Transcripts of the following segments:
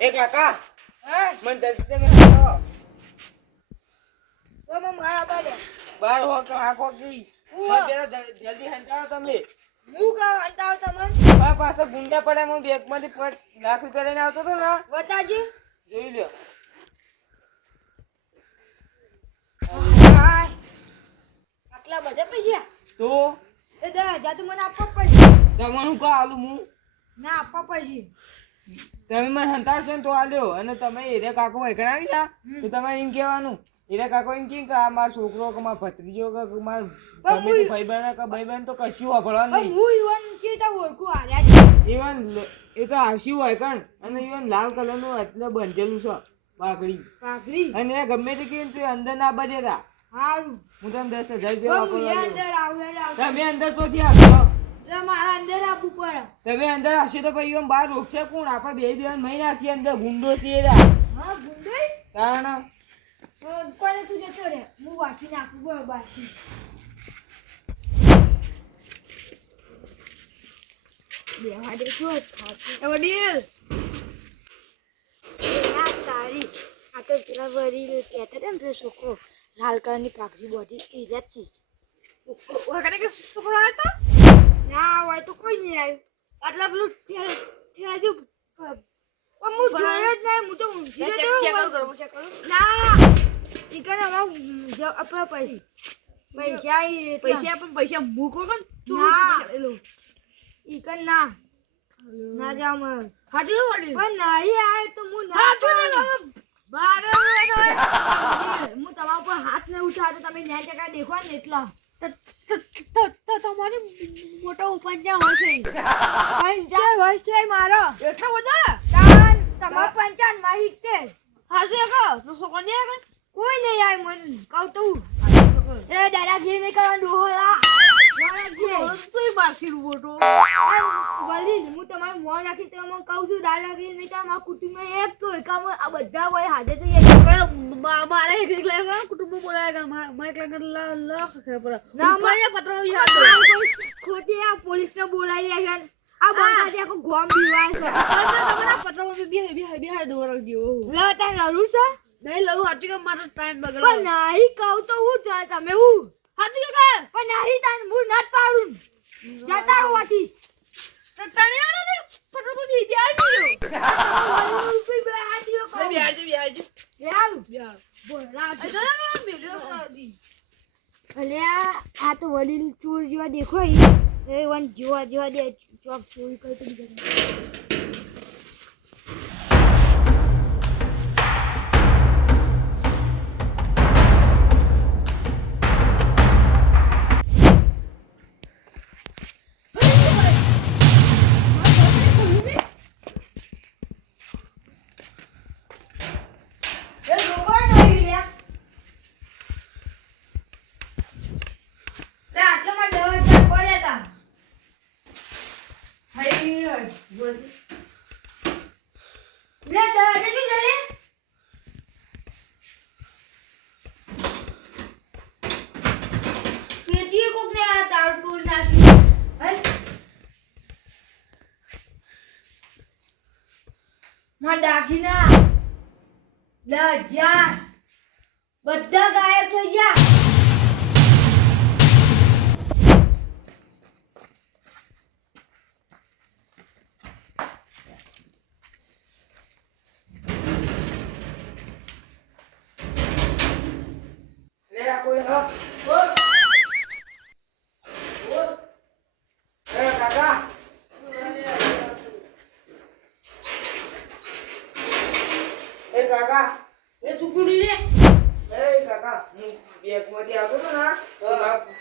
એ કાકા હા મને જલ્દી તમે હટાવો. તો મમ મારા બાલે બાર હો તો આખો કી મને પેલા જલ્દી હટાવો તમે. હું કહું અંતાવ તમને મારા પાસે ગુંડા પડ્યા હું બેગમાંથી લાખ રૂપિયા લઈને આવતો હતો ને બતાજી જોઈ લ્યો. હાય આટલા બધા પૈસા તો એ 10,000 તો મને આપવા પડશે તમારું કા આલું હું ના આપવા પડશે તમે મને હંતાડશો ને તો આલ્યો અને તમે હીરે કાકો એકણ આવી જા તો તમારે એમ કહેવાનું હીરે કાકો એમ કે આ મારો છોકરો કે મારો ભત્રીજો કે મારો ગમે તે ભાઈબંધ કે ભાઈબંધ તો કશું વાપરવાનું પણ નહીં. હું યુવાન છે તો ઓળખું આર્યા ઇવન એ તો આવશી હોય કણ અને ઇવન લાલ કલરનું એટલે બંધેલું છે પાઘડી પાઘડી અને એ ગમે તે કે તું અંદર ના બજેતા હારું હું તમને 10,000 રૂપિયા પણ હું વાપરવા અંદર આવું તમે અંદર તો થી આવશો મારા અંદર આપવું પડે તમે અંદર આવશો તો પછી એમ બહાર રોકશે કોણ આપણે બે બેન મહી નાખીએ અંદર ગુંડો છે એરા હા ગુંડાઈ કારણ કોને તું જતો રે હું વાંચી નાખું બોલ બાકી બેવા દે શું ખાતું વડીલ આ તારી આ તો પેલા વડીલ કહેતા હતા ને પેલો છોકરો લાલ કલરની પાઘડી બોડી એ જ છે ઓળખાને કે છોકરો આવ્યો તો ના હોય તો કોઈ નહીં આવ્યું આટલા પેલું થેજુ હું જોયો જ નહીં હું તો ઊંઘી રહ્યો ના ઈ કરે આપણા પૈસા પણ પૈસા મૂકો પણ ઈ કર ના ના જામ હાજી વડી પણ નહીં આવે તો હું ના હું તમારા પર હાથ નહીં ઉઠાવતો તમે ન્યાય ટકા દેખો ને એટલા તો તમારી મોટો પંજા હોય છે પંજા હોય છે મારો એટલો બધા તમારો પંચાન માહિત છે હાજુ તો કોને કોઈ નહીં આવે મને કહું તું એ દાદાગીરી નહીં કરવાનું ડોહલા તું બાસી બોટો વલી હું તમારું મોં રાખી તમને કહું છું દાદાગીરી નહીં કરવા મારા કુટુંબમાં એક તો એકામ આ બધા હોય હાજર થઈ મારે એક લાખ કુટુંબ બોલાય મારે એક લાખ ખબર પત્ર ખોટી આ પોલીસને બોલાવી રહ્યા છે આ બંગા આખો ગોમ દીવાય છે તમારા પત્રમાં બિહાર દોરાવ દીવો લે તારે લડું છે નહીં લઉં હાચું કે મારો ટાઈમ બગડો પણ નહીં કહું તો હું તમે હું હાચું કે કહે પણ નહીં તાન હું નત પાડું જતા હોવાથી તને આલો ને પત્રમાં બિહાર દીવો બિહાર અલ્યા આ તો વડીલ ચોર જેવા દેખો એ વન જોવા દે ચોક ચોરી કરતો દાગીના 10,000 બધા ગાયબ થઈ ગયા કોઈ હા બોલ એ કાકા એ કાકા એ ચૂકડી રે એ કાકા હું બેગમાંથી આવતો હતો ને તો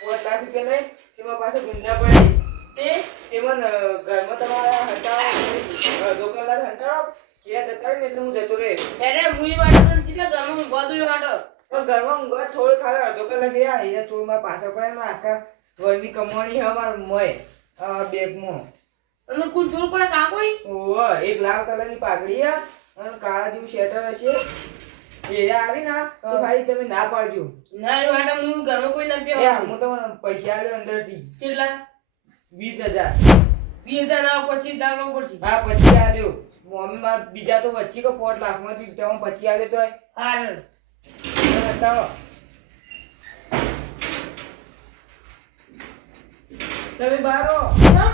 પોતા રૂપિયા લઈ તેમાં પાસે ગુંડા પડી તેમાં ઘરમાં તમારા હટાવો દુકાનદાર હટાવો કે જતા ને એટલે હું જતો રે અરે મુઈ વાટો તને સીધા ઘરમાં ગોદું વાટો પણ ઘરમાં ઊંઘવા થોડું ખાલી અડધો કલાક રહ્યા અહીંયા ચોરમાં પાછળ પડે ને આખા વરની કમાણી હવાર મોય બેગમાં અને કુલ જોર પડે કા કોઈ ઓહો એક લાલ કલરની પાઘડી અને કાળા જેવું શેટર હશે એ આવી ના તો ભાઈ તમે ના પાડજો ના વાટા હું ઘરમાં કોઈ ના એ પીવા હું તમને પૈસા આલ્યો અંદરથી કેટલા 20,000 20,000 ના 25,000 લાવવું પડશે. હા 25 આલ્યો મમ્મી માર બીજા તો વચ્ચે કે 5 લાખમાંથી તમે 25 આલ્યો તો હારું. બતાવો તમે બારો કેમ?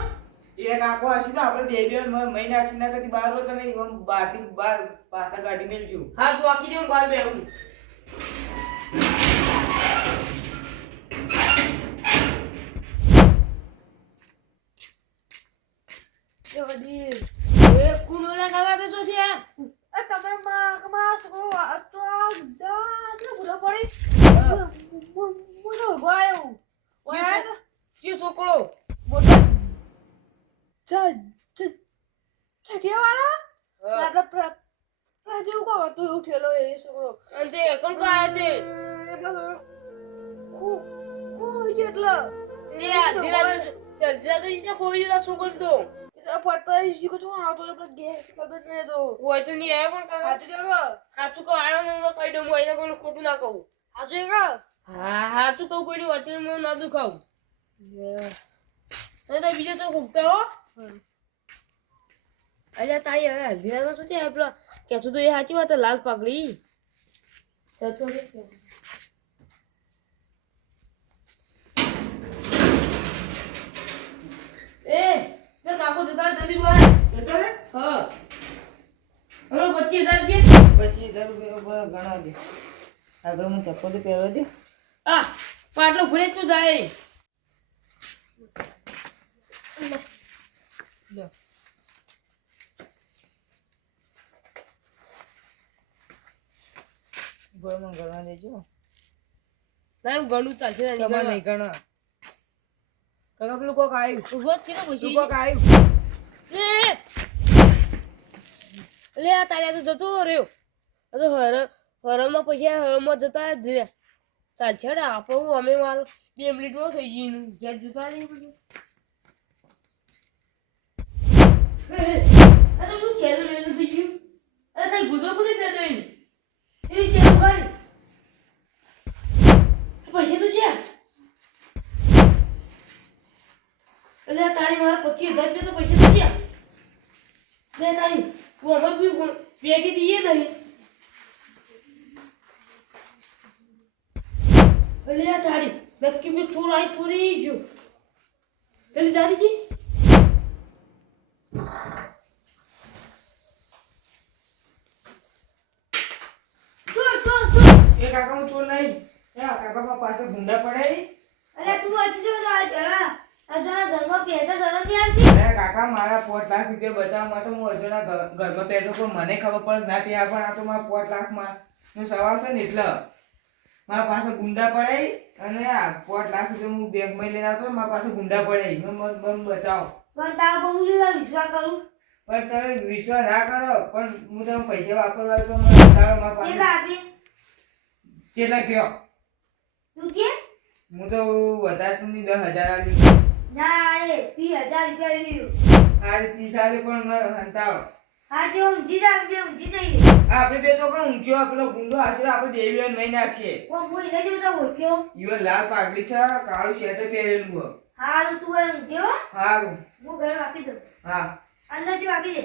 એક આખો હશે તો આપણે બે બે મહિના હશે ના કદી બારો તમે બહારથી બહાર પાછા કાઢી મેળજો હા તું આખી દે હું બહાર બેહું. એ વડીલ એ કુનો લગાવા દે છો થયા? એ તમે માં છોકરો આ તો જા ભૂલો પડી મુનો ગયો ઓય ચી છોકરો? મોટો છઠિયાવાળા હા. રાજા જેવું કહો તું ઉઠેલો એ છોકરો અને તે કોણ કાયા તે? કોઈ જેટલા તે ધીરા તો ઈને કોઈ દીધા છોકરો તો. ફરતા ઈસી કો છો આવતો તો ગે ખબર ને તો હોય તો નહીં આવે પણ કાકા. હાચું કેવો સાચું કહો આયો ને તો કહી દઉં હું એને કોઈનું ખોટું ના કહું. હાચું કેવો હા સાચું કહું કોઈની વચ્ચે મને ના દુખાવું. અને તો બીજા તો ફૂગતા હો. અલ્યા તારી હવે હલ્દીરાનો શું છે પેલો કેતું તો એ સાચી વાત હે, લાલ પાઘડી જતો રે. એ બે કાકો જતા રહે, જલ્દી બોલ. જતો રે હા હવે 25,000 રૂપિયા. 25,000 રૂપિયા ગણા દે આગળ હું ચપ્પલ તો પહેરવા દે આ પાટલો ભૂલે જ તું જાય. ગળમાં ગણવા દેજો ના હું ગણું ચાલશે ને તમારે નહીં ગણવા કાકા પેલું કોક આવ્યું ઉભો જ છે ને પછી. તું કોક આવ્યું લે આ તારે તો જતો રહ્યો. આ તો હરમમાં પૈસા હરમમાં જતા જ રહ્યા. ચાલ છે ને આપણું અમે મારું 2 મિનિટમાં થઈ ગયું ઘેર જતા નહીં બધું. અરે હું ખેલું મેલું થઈ ગયું. અરે તારી ગુદો કુદી ફેંદો એને એની ચેલો કાઢ. પૈસા તો છે એટલે તારી મારા 25,000 રૂપિયા તો પૈસા તો છે. લે તારી તું અમે બી ભેગી દઈએ નહીં. એટલે આ તારી નક્કી મેં ચોરી ગયો. તેલી જારી જી એ કાકા હું ચોર નહીં એ આ કાકા માં પાસે ગુંડા પડાય અરે તું હજી જો જરા ઘરમાં પહેરતા શરમ નહીં આવતી? અરે કાકા મારા 5 લાખ રૂપિયા બચાવવા માટે હું હજુના ઘરમાં બેઠો પણ મને ખબર પડે ના ત્યાં પણ આ તો મારા 5 લાખમાં નો સવાલ છે ને એટલે મારા પાસે ગુંડા પડાય અને આ 5 લાખ રૂપિયા હું બેંકમાં લઈને આવતો મારા પાસે ગુંડા પડાય મને બચાવો પણ તારા પર હું જો વિશ્વાસ કરું. પણ તમે વિશ્વાસ ના કરો પણ હું તમે પૈસા વાપરવા તો મને ઉધારો મારા પાસે કેટલા આપે? કેટલા કયો તું કે હું તો વધારે તો નહીં 10,000 આલી ના એ 30,000 રૂપિયા લીધું. આ 30 આલી પણ મને હંતાવો હા તે ઊંઘી જા ઊંઘી જઈએ. આપણે બે તો પણ ઊંચો પેલો ગુંડો આશરે આપણે દેવીઓને નહીં નાખીએ પણ હું એને જોતા ઓળખ્યો. ઈવન લાલ પાઘડી છે કાળું શેટર પહેરેલું હો હારું તું એ ઊંઘ્યો હારું હું ઘર વાપી દઉં. હા અંદરથી વાપી દે.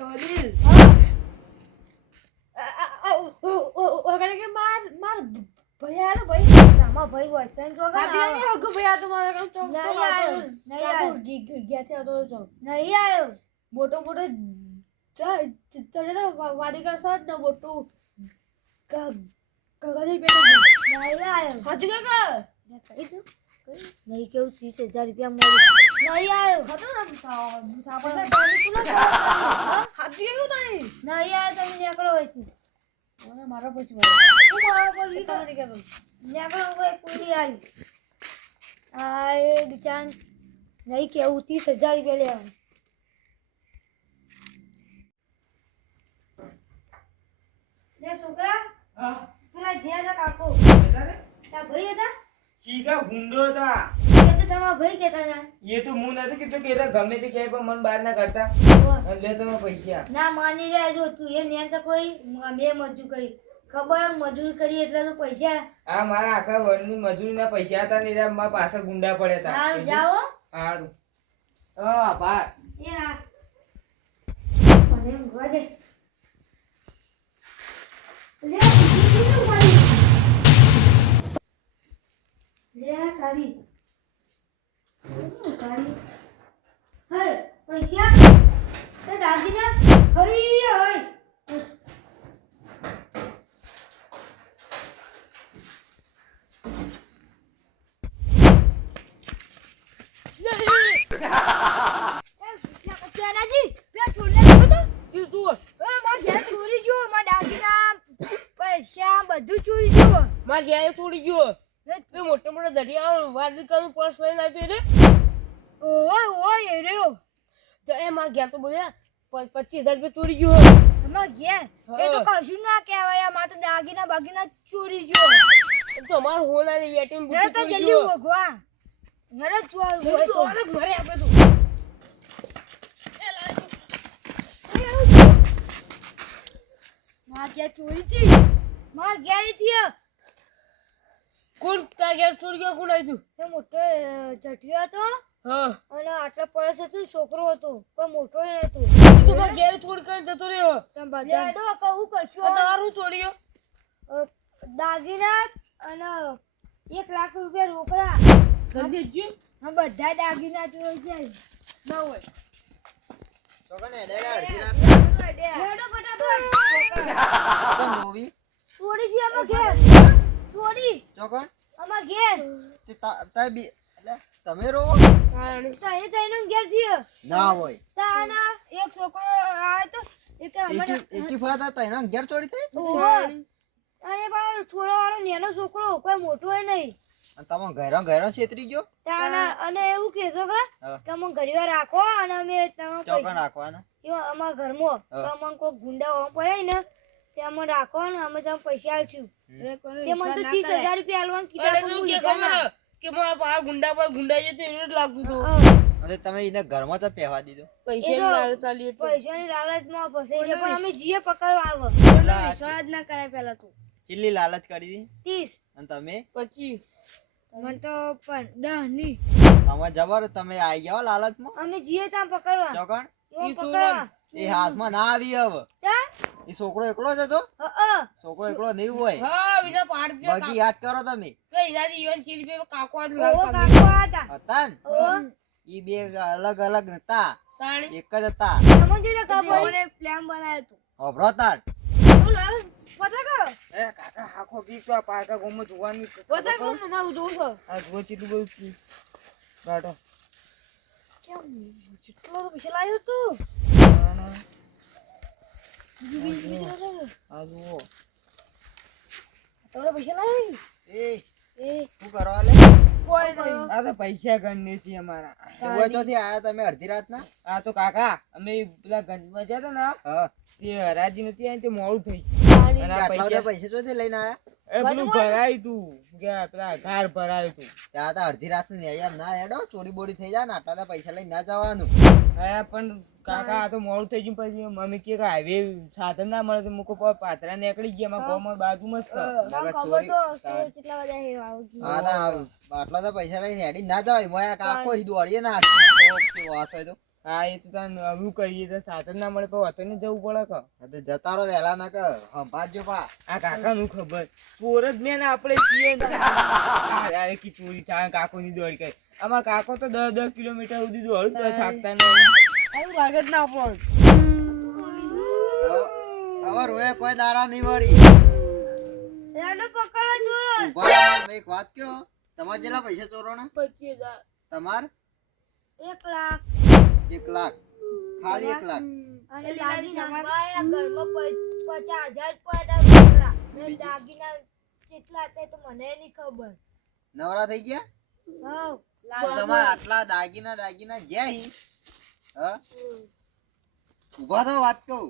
એ વડીલ ઓગણે કે માર ભૈયા ને ભાઈ તામા ભાઈ હોય તને જો હાજી ને હગુ ભૈયા તો મારા કામ તો નહીં આવ્યો, નહીં આવ્યો. ગયા છે તો જો નહીં આવ્યો. મોટો મોટો ચડેલો વાડીકા સટ ને મોટું ગગડી બેઠો નહીં આવ્યો. હાજી કાકા કહી દઉં નહીં કેવું 30,000 રૂપિયા મળ્યું નહીં આવ્યો હતો ને મુસાફર હાચું એવું નહીં નહીં આવ્યો તમે નીકળો અહીંથી મને મારા પછી હું મારા પર વી તમને કહેતો નીકળો કોઈ પૂરી આવી આ એ બિચાર નહીં કેવું 30,000 રૂપિયા લેવાનું લે છોકરા હા પેલા જ્યાં હતા કાકો હતા ને તા ભાઈ હતા ચીકા ગુંડો હતા એ તો તમારા ભાઈ કહેતા હતા એ તો હું નથી કીધું કે ગમે તે ક્યાંય પણ મન બહાર ના કરતા લે તમે પૈસા ના માની જાય જો તું એ ન્યા તો કોઈ મેં મજૂર કરી ખબર મજૂર કરી એટલે તો પૈસા આ મારા આખા વર્ષની મજૂરીના પૈસા હતા ને એટલે મારા પાછળ ગુંડા પડ્યા સારું હતા જાઓ સારું હા ભાઈ એ હા મને એમ ગોજે લે બીજું મારી લે કારી કારી હે પૈસા તે દાદીના હઈ હઈ ચેનાજી બે છોડને જો તો તું મારા ઘેર ચોરી જો મારા દાદીના પૈસા બધું ચોરી જો માં ગયા ચોરી ગયો એ મોટા મોટા દરિયા વાદળી કલર પર્સ લઈને આવ્યો રે ઓય ઓય એ રહ્યો તો એ માં ગયા તો બોલ્યા 25,000 રૂપિયા ચોરી ગયો અમાર ઘેર એ તો કશું ના કહેવાય આ માતો દાગીના બાગીના ચોરી જો તો અમાર હોનાની વેટિંગ લે તો જલ્દી ઓગવા ઘરે ચોર ઘરે આપણે તો માર ઘેર ચોરી થી માર ઘેર થી કોણ તા ગયા ચોરી ગયો કોણ આવ્યું એ મોટો ચટિયો હતો હા અને આટલા પરસ હતો ને છોકરો હતો કોઈ મોટો નતો એ તો માં ઘેર ચોરી કરીને જતો રહ્યો તમે બધા લેડો કહું કરશો તમારું ચોરીયો દાગીના અને 1 લાખ રૂપિયા રોકડા જલ્દી જો હા બધા દાગીના ચોરી જાય ના હોય લેડો ફટાફટ મૂવી ચોરી થી અમાર ઘેર ચોરી ચોકન અમાર ઘેર તે તા બી એટલે તમે રો તઈ તઈનો ઘેર થયો ના હોય તાના એક છોકરો આયો તો એક અમારે એકી ફાતા તૈના ઘેર ચોરી થઈ ઓહો અરે બા છોરો વાળો નેનો છોકરો કોઈ મોટો હોય નહીં અને તમે ઘેરો છેતરી ગયો તાના અને એવું કહેતો કે હા. તમે ઘડીવાર રાખો અને અમે તમે ચોકન રાખવાના એવા અમારા ઘરમાં હા. તમને કોઈ ગુંડા હોવા પડે ને તે અમે રાખો ને અમે તમને પૈસા આલશું તે મને તો 30,000 રૂપિયા આલવાનું કીધા અરે પણ તું હું કે લીધા ના. ખબર કે મારા પાર ગુંડા પર ગુંડા જે તો એને જ લાગતું હતું અને તમે એને ઘરમાં તો પહેવા દીધો પૈસા એ તો લાલ ચાલી એટલે પૈસાની લાલચમાં ફસાઈ ગયા પણ અમે જીએ પકડવા આવો વિશ્વાસ ના કરાય પેલા તું ચીલી લાલચ કરી દી 30 અને તમે 25 મને તો પણ 10 ની તમે જબર તમે આવી ગયા હો લાલચમાં અમે જીએ ત્યાં પકડવા ચોકન એવો ઈ પકડવા એ હાથમાં ના આવી હવે ચા એ છોકરો એકલો જ હતો છોકરો એકલો નહીં હોય હા બીજા પાડ ગયો બાકી યાદ કરો તમે કે ઈરાદી ઈવન ચીલ પે કાકો આજ ઓવો લાલ પાડી કાકો હતા હતા ને ઓવો ઈ બે અલગ અલગ નતા તાણી એક જ હતા સમજી લે કાકો પ્લાન બનાવ્યો તો હોભરો તાટ પતા કરો એ કાકા આખો બી તો આ પાકા ગોમમાં જોવાની પતા કરો મમ્મા હું જોઉં છું આ જો ચીટલું બધું ચી કાઢો કેમ કેટલો પૈસા લાવ્યો તું આ જુઓ તમને પૈસા લાવી એ એ શું કરવા લે કોઈ નહીં આ તો પૈસા ગણને છે અમારા એવું ચોથી આયા તમે અડધી રાતના આ તો કાકા અમે પેલા ગંજમાં ગયા હતા ને હા તે હરાજી નથી આવી તે મોડું થઈ ગયું અને આ આટલા બધા પૈસા પૈસા ચોથી લઈને આયા એ પેલું ભરાયું તું કે પેલા ઘર ભરાયું તું ત્યાં તો અડધી રાત ની એમ ના હેડો ચોરી બોરી થઈ જાય ને આટલા બધા પૈસા લઈને ના જવાનું હા પણ કાકા આ તો મોડું થઈ ગયું પછી મમ્મી કે હાઈવે સાધન ના મળે તો મૂકો પાત્રા નીકળી ગયા અમારા ગામમાં બાજુમાં જ છે. ખબર તો કેટલા બધા હે આવું હા ના આટલા બધા પૈસા લઈને હેડી ના જવાય મોયા કાકો ઈ દોડીએ ના વાત હોય તો હા એ તો તને આવું કરીએ તો સાધન ના મળે તો હતો ને જવું પડે કે હા તો જતા રહો વહેલા ના કર સંભાળજો પા આ કાકા નું ખબર ચોર જ મેં ને આપણે છીએ ને. અરે કી ચોરી થાય કાકો ની દોડ કરી આમાં કાકો તો 10 કિલોમીટર સુધી દોડું તો થાકતા નહીં આવું લાગે જ ના પણ હવે રોએ કોઈ દારા નહીં વળી એનો પકડવા ચોરો ઉભા રહો, એક વાત કયો તમારે કેટલા પૈસા ચોરોના? 25,000. તમાર 1 લાખ 1 લાખ, ખાલી 1 લાખ. અને દાગીના ઘરમાં 50,000 પડ્યા ને દાગીના કેટલા હતા તો મને નહીં ખબર. નવરા થઈ ગયા? હા તો તમારે આટલા દાગીના જ્યાં હી, હા? ઊભા થો, વાત કહું.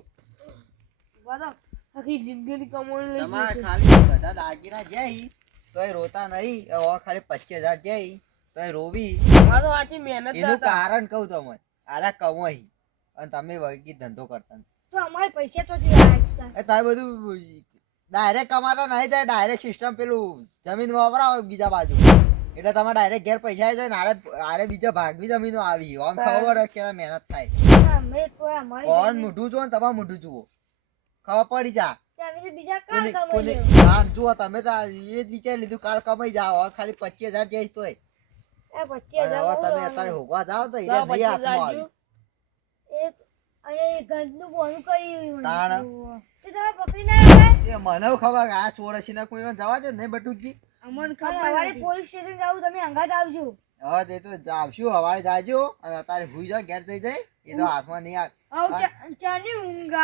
આખી જિંદગીની કમાણી લઈ તમારે ગઈ છે. ખાલી બધા દાગીના જ્યાં હી, તોય રોતા નહીં. હવે ખાલી 25,000 જ્યાં હી, તોય રોવી. મારે તો આથી મહેનત એનું કરતા. કારણ કહું તમને, આરા કમાઈ અને તમે વગી ધંધો કરતા નથી. તો અમારે પૈસા તો લાગતા. એ તમે બધું ડાયરેક્ટ કમાતા નહીં, થાય ડાયરેક્ટ સિસ્ટમ પેલું જમીન વાપરાવો બીજા બાજુ, એટલે તમારે ડાયરેક્ટ ઘેર પૈસા આવી જાય ને આરે બીજા ભાગ બી જમીનો આવી. આમ ખબર હોય કે મહેનત થાય. અમે તો અમારી કોણ મોઢું જુઓ ને તમારે મોઢું જુઓ, ખબર પડી જા. અમે તો બીજા કામ કોને કમાઈએ. કામ જુઓ તમે તો એ જ વિચારી લીધું કાલ કમાઈ જાઓ. હવે ખાલી 25,000 જાય તોય. એ અને 25,000 હવે તમે અત્યારે હોગવા જાઓ તો એટલે નહીં હાથમાં આવ્યું. એક અને ઘરનું બોનું કર્યું. તાણ. તે તમે પકડી ના આવ્યા? એ મને ખબર કે આ ચોરસીના કોઈ જવા દે નહીં બટુકજી. અમને ખબર ખબર અમારે નથી. પોલીસ સ્ટેશન જાવું તમે હંગાત આવજો. હવે તે તો આવશું હવારે જાજો અને અત્યારે હુઈ જાઓ ઘેર જઈ જાય. એ તો હાથમાં નહીં આવે. આવું ચાની ઊંઘ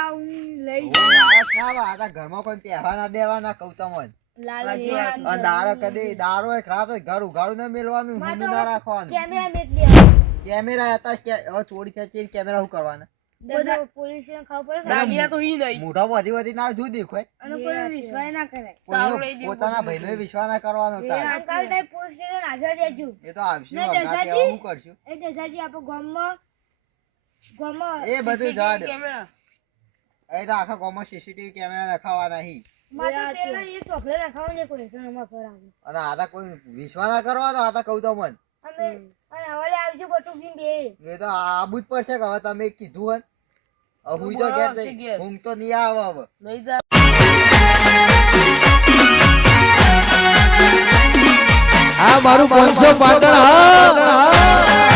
લઈ હું આળસ ના આવે. આ તો ઘરમાં કોઈ પહેવા ના દેવા ના કહું તમને. લાલ અને દારો કદી દારો એક રાત હોય, ઘર ઉઘાડું ના મેળવાનું, મારે ઊંધું તો ના રાખવાનું. કેમેરા મેક દેવા. કેમેરા અત્યારે હવે ચોરી ખેંચી કેમેરા શું કરવાના? બધા પોલીસ સ્ટેશન ખબર પડે. દાગીના તો ઈ નહીં. મોઢા વધી ના શું દેખાય? અને કોઈ વિશ્વાસ ના કરાય. તારું લઈ દેવું પોતાના ભાઈનો વિશ્વાસ ના કરવાનો તાર. અંકલ ટાઈપ પોલીસ સ્ટેશન હાજર રહેજો. એ તો આવશું ને હમણાં દશાજી? તે શું કરશું એ દશાજી આપણે ગામમાં એ બધું જવા દો. કેમેરા. એ તો આખા ગામમાં સીસીટીવી કેમેરા નખાવાના નહીં. મારે પેલો એ ચોકલેટ રખાવો ને કોઈ તો અમાર ઘર આવે. અને આ તો કોઈ વિશ્વાસ ના કરવાનો. આ તો કહું તો મન અમે અને હવાલે આવજો બટુકી બે. એ તો આબુ જ પડશે કે હવે તમે કીધું હોય. હવે હુઈ જાઓ ઘેર જઈ. ઊંઘ તો નહીં આવે હવે. નહીં જા. આ મારું 500 પાટણ હા